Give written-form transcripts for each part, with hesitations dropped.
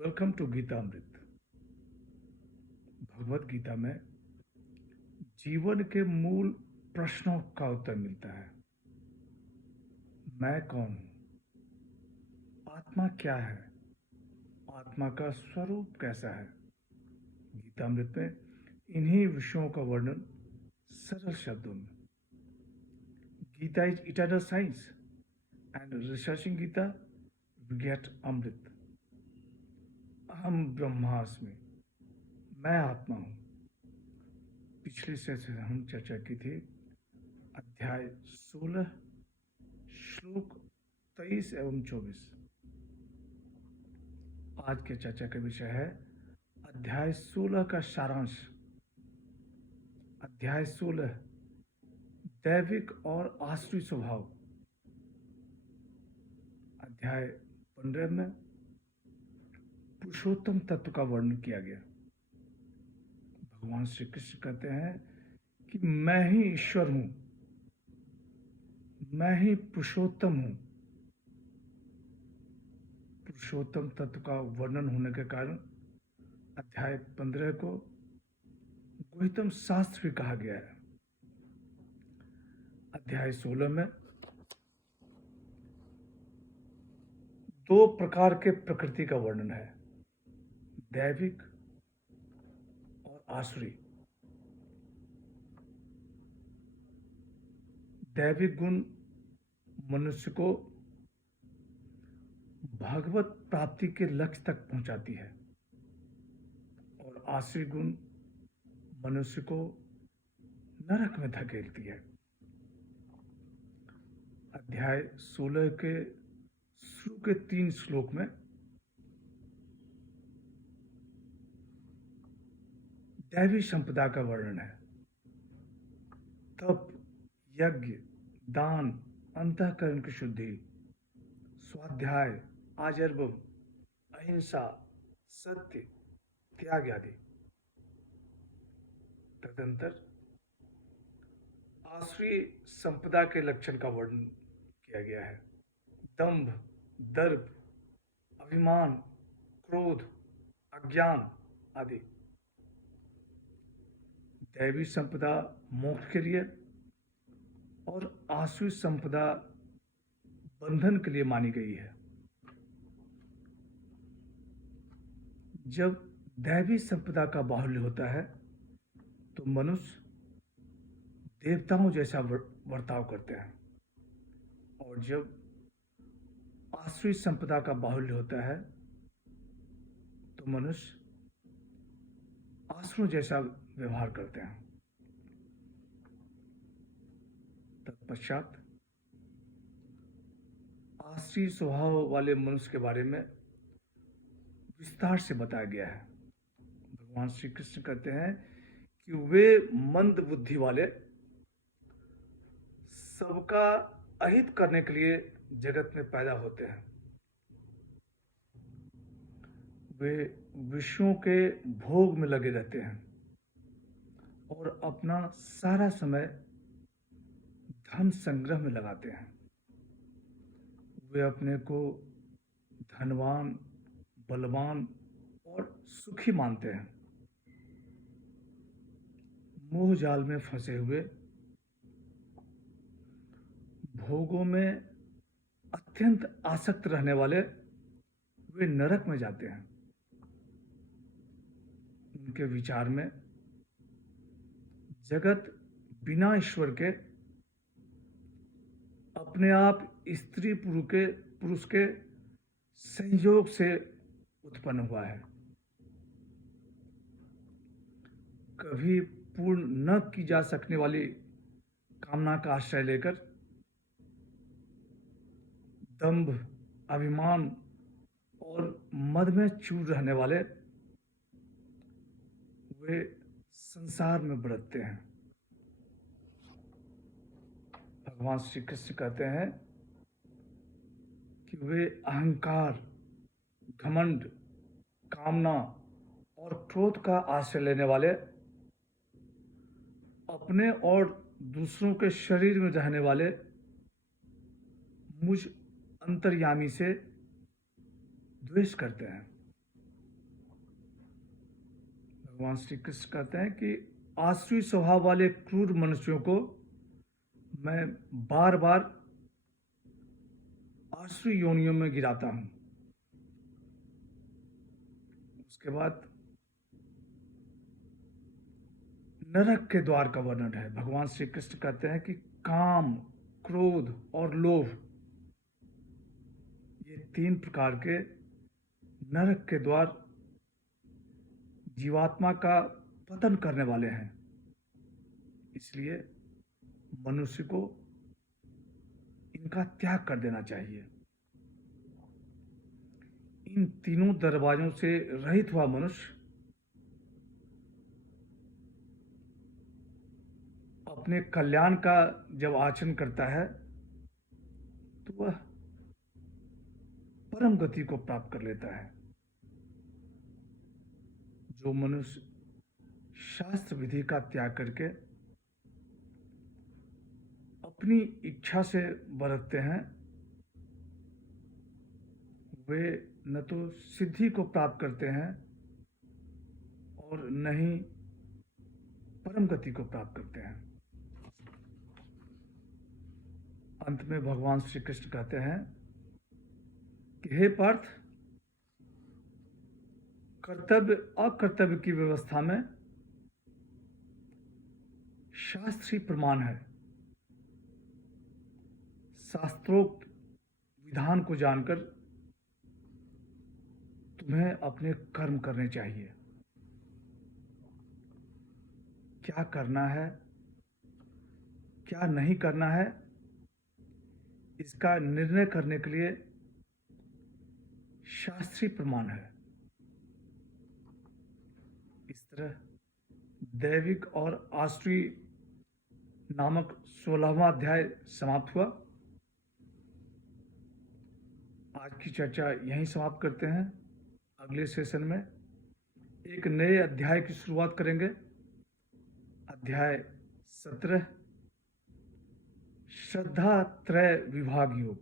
Welcome to Geetamrit. Bhagavad Gita में जीवन के मूल प्रश्नों का उत्तर मिलता है। मैं कौन हूँ? आत्मा क्या है? आत्मा का स्वरूप कैसा है? गीतामृत में इन्हीं विषयों का वर्णन सरल शब्दों में। Gita is eternal science and researching Gita we get amrit. अहम ब्रह्मास्मि, मैं आत्मा हूँ। पिछले सेशन में हम चर्चा की थी अध्याय 16 श्लोक 23 एवं 24। आज के चर्चा का विषय है अध्याय 16 का सारांश। अध्याय 16 दैविक और आसुरी स्वभाव। अध्याय 15 में पुरुषोत्तम तत्व का वर्णन किया गया। भगवान श्री कृष्ण कहते हैं कि मैं ही ईश्वर हूं, मैं ही पुरुषोत्तम हूं। पुरुषोत्तम तत्व का वर्णन होने के कारण अध्याय 15 को गुह्यतम शास्त्र भी कहा गया है। अध्याय 16 में दो प्रकार के प्रकृति का वर्णन है, दैविक और आसुरी। दैविक गुण मनुष्य को भगवत प्राप्ति के लक्ष्य तक पहुंचाती है और आसुरी गुण मनुष्य को नरक में धकेलती है। अध्याय 16 के शुरू के 3 श्लोक में दैवी संपदा का वर्णन है। तप, यज्ञ, दान, अंतःकरण की शुद्धि, स्वाध्याय, आजर्बम, अहिंसा, सत्य, त्याग आदि। तदंतर आसुरी संपदा के लक्षण का वर्णन किया गया है। दंभ, दर्प, अभिमान, क्रोध, अज्ञान आदि। दैवी संपदा मोक्ष के लिए और आसुरी संपदा बंधन के लिए मानी गई है। जब दैवी संपदा का बाहुल्य होता है तो मनुष्य देवताओं जैसा बर्ताव करते हैं और जब आसुरी संपदा का बाहुल्य होता है तो मनुष्य आसुरों जैसा व्यवहार करते हैं। तत्पश्चात आसुरी स्वभाव वाले मनुष्य के बारे में विस्तार से बताया गया है। भगवान श्री कृष्ण कहते हैं कि वे मंद बुद्धि वाले सबका अहित करने के लिए जगत में पैदा होते हैं। वे विषयों के भोग में लगे रहते हैं और अपना सारा समय धन संग्रह में लगाते हैं। वे अपने को धनवान, बलवान और सुखी मानते हैं। मोह जाल में फंसे हुए भोगों में अत्यंत आसक्त रहने वाले वे नरक में जाते हैं। उनके विचार में जगत बिना ईश्वर के अपने आप स्त्री पुरुष के संयोग से उत्पन्न हुआ है। कभी पूर्ण न की जा सकने वाली कामना का आश्रय लेकर दंभ, अभिमान और मद में चूर रहने वाले वे संसार में बरतते हैं। भगवान श्री कृष्ण कहते हैं कि वे अहंकार, घमंड, कामना और क्रोध का आश्रय लेने वाले अपने और दूसरों के शरीर में रहने वाले मुझ अंतर्यामी से द्वेष करते हैं। भगवान श्री कृष्ण कहते हैं कि आसुरी स्वभाव वाले क्रूर मनुष्यों को मैं बार बार आसुरी योनियों में गिराता हूं। उसके बाद नरक के द्वार का वर्णन है। भगवान श्री कृष्ण कहते हैं कि काम, क्रोध और लोभ, ये 3 प्रकार के नरक के द्वार जीवात्मा का पतन करने वाले हैं। इसलिए मनुष्य को इनका त्याग कर देना चाहिए। इन तीनों दरवाजों से रहित हुआ मनुष्य अपने कल्याण का जब आचरण करता है तो वह परम गति को प्राप्त कर लेता है। जो मनुष्य शास्त्र विधि का त्याग करके अपनी इच्छा से बरतते हैं, वे न तो सिद्धि को प्राप्त करते हैं और न ही परम गति को प्राप्त करते हैं। अंत में भगवान श्री कृष्ण कहते हैं कि हे पार्थ, कर्तव्य अकर्तव्य की व्यवस्था में शास्त्रीय प्रमाण है। शास्त्रोक्त विधान को जानकर तुम्हें अपने कर्म करने चाहिए। क्या करना है, क्या नहीं करना है, इसका निर्णय करने के लिए शास्त्रीय प्रमाण है। इस तरह दैविक और आसुरी नामक 16वां अध्याय समाप्त हुआ। आज की चर्चा यहीं समाप्त करते हैं। अगले सेशन में एक नए अध्याय की शुरुआत करेंगे। अध्याय 17, श्रद्धा त्रय विभाग योग।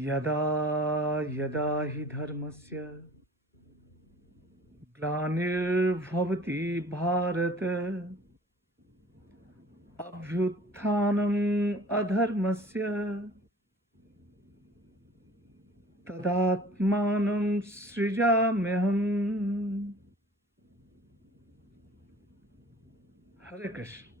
यदा यदा हि धर्मस्य ग्लानिर्भवति भारत, अभ्युत्थानम् अधर्मस्य तदात्मानं सृजाम्यहम्। हरे कृष्ण।